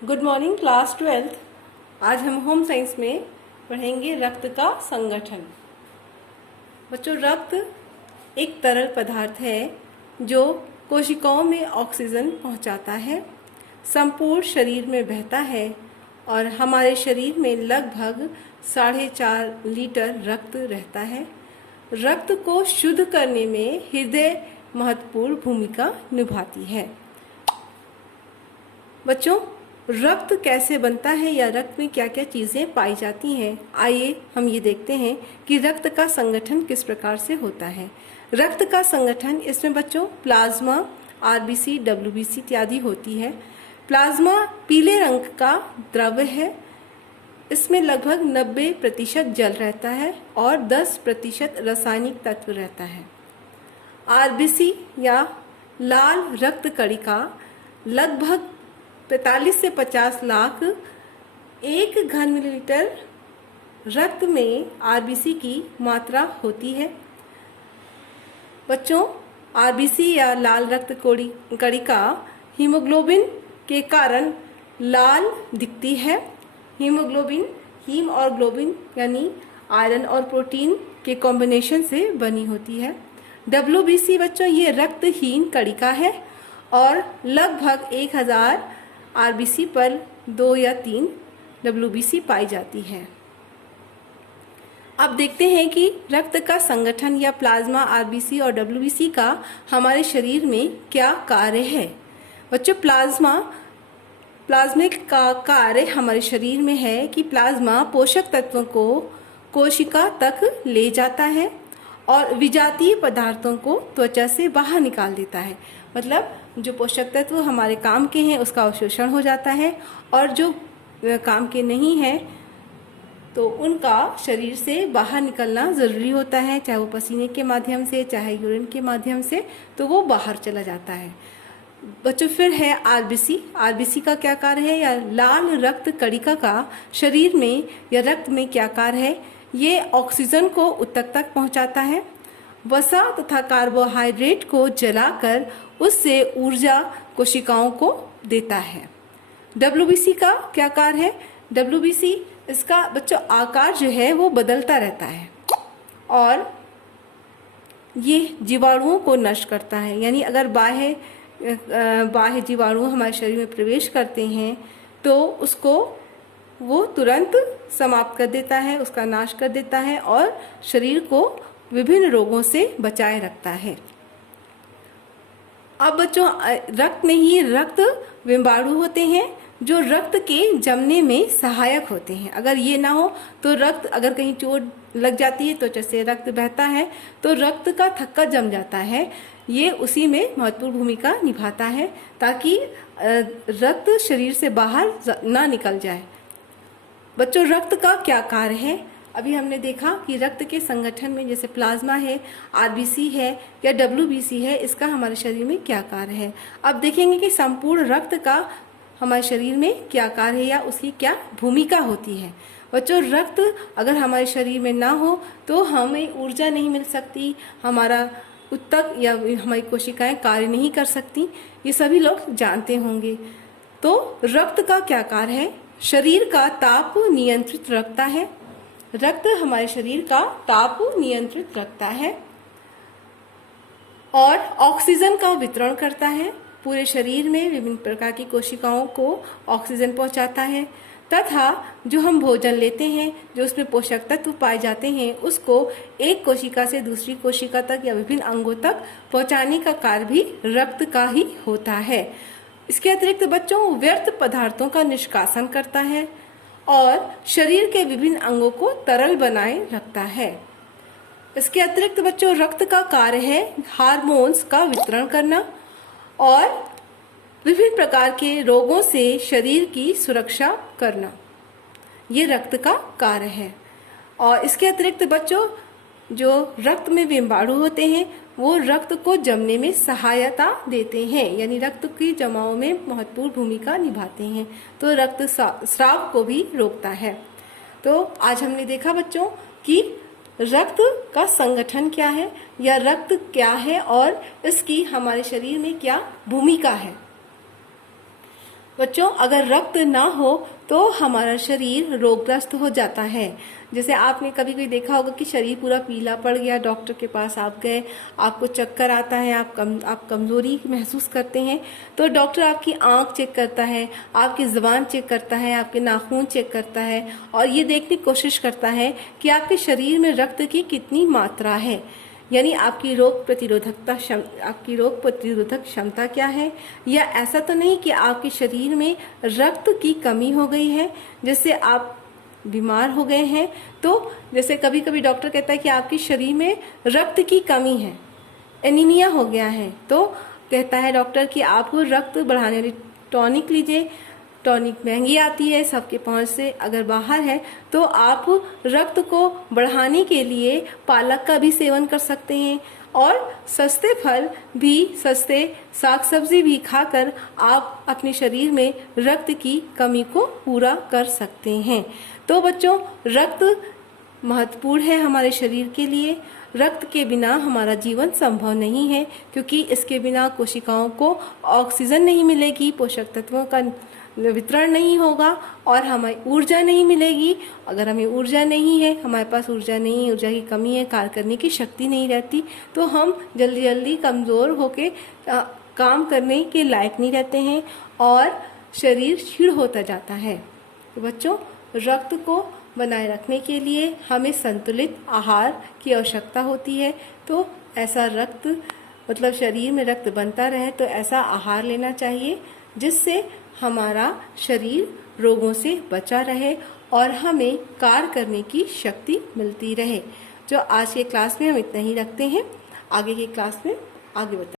Good morning class 12th। आज हम home science में पढ़ेंगे रक्त का संगठन। बच्चों, रक्त एक तरल पदार्थ है जो कोशिकाओं में ऑक्सीजन पहुंचाता है, संपूर्ण शरीर में बहता है और हमारे शरीर में लगभग 4.5 लीटर रक्त रहता है। रक्त को शुद्ध करने में हृदय महत्वपूर्ण भूमिका निभाती है। बच्चों, रक्त कैसे बनता है या रक्त में क्या क्या चीज़ें पाई जाती हैं, आइए हम ये देखते हैं कि रक्त का संगठन किस प्रकार से होता है। रक्त का संगठन, इसमें बच्चों प्लाज्मा, आरबीसी, डब्ल्यूबीसी इत्यादि होती है। प्लाज्मा पीले रंग का द्रव्य है। इसमें लगभग 90% जल रहता है और 10% रासायनिक तत्व रहता है। आरबीसी या लाल रक्त कणिका लगभग 45 से 50 लाख 1 घन मिलीलीटर रक्त में आरबीसी की मात्रा होती है। बच्चों, आरबीसी या लाल रक्त कणिका हीमोग्लोबिन के कारण लाल दिखती है। हीमोग्लोबिन हीम और ग्लोबिन यानी आयरन और प्रोटीन के कॉम्बिनेशन से बनी होती है। डब्ल्यूबीसी बच्चों, ये रक्तहीन कणिका है और लगभग 1000 आरबीसी पर 2 या 3 डब्ल्यूबीसी पाई जाती है। अब देखते हैं कि रक्त का संगठन या प्लाज्मा, आरबीसी और डब्ल्यूबीसी का हमारे शरीर में क्या कार्य है। बच्चों, प्लाज्मा का कार्य हमारे शरीर में है कि प्लाज्मा पोषक तत्वों को कोशिका तक ले जाता है और विजातीय पदार्थों को त्वचा से बाहर निकाल देता है। मतलब जो पोषक तत्व हमारे काम के हैं उसका अवशोषण हो जाता है और जो काम के नहीं हैं तो उनका शरीर से बाहर निकलना ज़रूरी होता है, चाहे वो पसीने के माध्यम से, चाहे यूरिन के माध्यम से, तो वो बाहर चला जाता है। बच्चों, फिर है आरबीसी। आरबीसी का क्या कार्य है या लाल रक्त कणिका का शरीर में या रक्त में क्या कार्य है। ये ऑक्सीजन को ऊतक तक पहुंचाता है, वसा तथा कार्बोहाइड्रेट को जलाकर उससे ऊर्जा कोशिकाओं को देता है। डब्ल्यूबीसी का क्या कार्य है। डब्ल्यूबीसी, इसका बच्चों आकार जो है वो बदलता रहता है और ये जीवाणुओं को नष्ट करता है। यानी अगर बाह्य जीवाणु हमारे शरीर में प्रवेश करते हैं तो उसको वो तुरंत समाप्त कर देता है, उसका नाश कर देता है और शरीर को विभिन्न रोगों से बचाए रखता है। अब बच्चों, रक्त में ही रक्त विंबाणु होते हैं जो रक्त के जमने में सहायक होते हैं। अगर ये ना हो तो रक्त, अगर कहीं चोट लग जाती है तो जैसे रक्त बहता है तो रक्त का थक्का जम जाता है। ये उसी में महत्वपूर्ण भूमिका निभाता है ताकि रक्त शरीर से बाहर ना निकल जाए। बच्चों, रक्त का क्या कार्य है। अभी हमने देखा कि रक्त के संगठन में जैसे प्लाज्मा है, आरबीसी है या डब्ल्यूबीसी है, इसका हमारे शरीर में क्या कार्य है। अब देखेंगे कि संपूर्ण रक्त का हमारे शरीर में क्या कार्य है या उसकी क्या भूमिका होती है। बच्चों, रक्त अगर हमारे शरीर में ना हो तो हमें ऊर्जा नहीं मिल सकती, हमारा ऊतक या हमारी कोशिकाएं कार्य नहीं कर सकती, ये सभी लोग जानते होंगे। तो रक्त का क्या कार्य है। शरीर का ताप नियंत्रित रखता है। रक्त हमारे शरीर का ताप नियंत्रित रखता है और ऑक्सीजन का वितरण करता है। पूरे शरीर में विभिन्न प्रकार की कोशिकाओं को ऑक्सीजन पहुंचाता है तथा जो हम भोजन लेते हैं, जो उसमें पोषक तत्व पाए जाते हैं, उसको एक कोशिका से दूसरी कोशिका तक या विभिन्न अंगों तक पहुंचाने का कार्य भी रक्त का ही होता है। इसके अतिरिक्त बच्चों, व्यर्थ पदार्थों का निष्कासन करता है और शरीर के विभिन्न अंगों को तरल बनाए रखता है। इसके अतिरिक्त बच्चों, रक्त का कार्य है हार्मोन्स का वितरण करना और विभिन्न प्रकार के रोगों से शरीर की सुरक्षा करना, ये रक्त का कार्य है। और इसके अतिरिक्त बच्चों, जो रक्त में विंबाणु होते हैं वो रक्त को जमने में सहायता देते हैं, यानी रक्त की जमाव में महत्वपूर्ण भूमिका निभाते हैं, तो रक्त स्राव को भी रोकता है। तो आज हमने देखा बच्चों कि रक्त का संगठन क्या है या रक्त क्या है और इसकी हमारे शरीर में क्या भूमिका है। बच्चों, अगर रक्त ना हो तो हमारा शरीर रोगग्रस्त हो जाता है। जैसे आपने कभी कभी देखा होगा कि शरीर पूरा पीला पड़ गया, डॉक्टर के पास आप गए, आपको चक्कर आता है, आप कमजोरी महसूस करते हैं, तो डॉक्टर आपकी आंख चेक करता है, आपकी जुबान चेक करता है, आपके नाखून चेक करता है और ये देखने की कोशिश करता है कि आपके शरीर में रक्त की कितनी मात्रा है, यानी आपकी रोग प्रतिरोधक क्षमता क्या है, या ऐसा तो नहीं कि आपके शरीर में रक्त की कमी हो गई है जिससे आप बीमार हो गए हैं। तो जैसे कभी कभी डॉक्टर कहता है कि आपके शरीर में रक्त की कमी है, एनीमिया हो गया है, तो कहता है डॉक्टर कि आपको रक्त बढ़ाने वाली टॉनिक लीजिए। टॉनिक महंगी आती है, सबके पहुंच से अगर बाहर है, तो आप रक्त को बढ़ाने के लिए पालक का भी सेवन कर सकते हैं और सस्ते फल भी, सस्ते साग सब्जी भी खाकर आप अपने शरीर में रक्त की कमी को पूरा कर सकते हैं। तो बच्चों, रक्त महत्वपूर्ण है हमारे शरीर के लिए। रक्त के बिना हमारा जीवन संभव नहीं है, क्योंकि इसके बिना कोशिकाओं को ऑक्सीजन नहीं मिलेगी, पोषक तत्वों का वितरण नहीं होगा और हमें ऊर्जा नहीं मिलेगी। अगर हमें ऊर्जा नहीं है, हमारे पास ऊर्जा नहीं है, ऊर्जा की कमी है, कार्य करने की शक्ति नहीं रहती, तो हम जल्दी जल्दी कमज़ोर होके काम करने के लायक नहीं रहते हैं और शरीर क्षीण होता जाता है। तो बच्चों, रक्त को बनाए रखने के लिए हमें संतुलित आहार की आवश्यकता होती है। तो ऐसा रक्त, मतलब शरीर में रक्त बनता रहे, तो ऐसा आहार लेना चाहिए जिससे हमारा शरीर रोगों से बचा रहे और हमें कार्य करने की शक्ति मिलती रहे। जो आज के क्लास में हम इतना ही रखते हैं, आगे की क्लास में आगे बताएं।